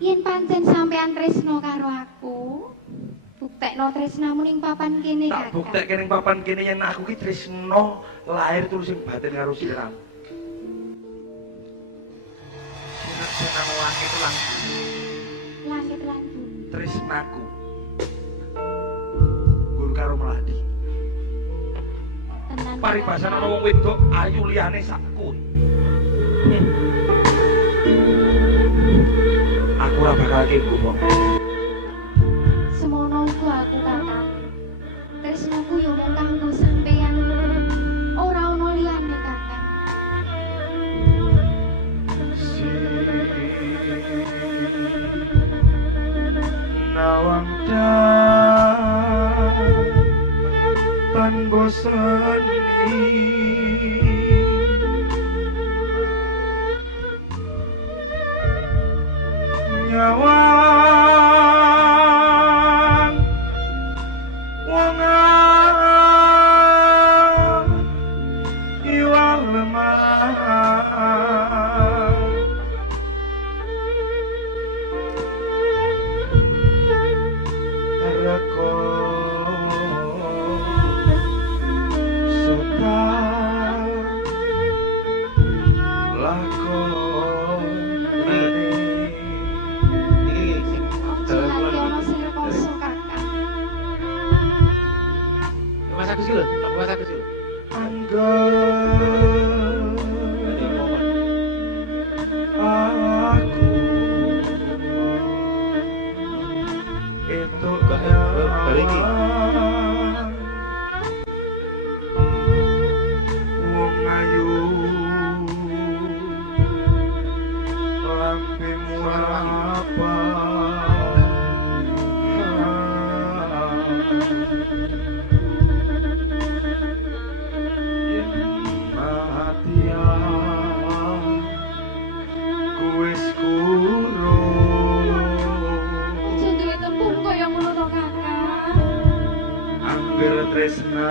Yen pancen sampean tresno karo aku, buktekno tresnamu ning papan kene, Kakang. Tak buktekke ning papan kene yen aku ki tresno lahir terus sing batin karo sira. Sinar langit lan Langit lan bumi. tresnaku. Guru karo Melati. Tenan. Paribasan ana wong wedok ayu liyane sakku. Aku ora bakal kenggo. Semono uga aku, Kakang. Tresnaku yo mung kanggo sampeyan. Ora ono liyane, Kakang. Nawang tan bosan nyawang wong iwal lemah reko suka lakon Masa kecil, tak masa kecil. Aku itu bariki. wong ayu lampemu apa yen matian kuwis kurung Jenenge tembung kaya ngono to, Kakang. angger tresna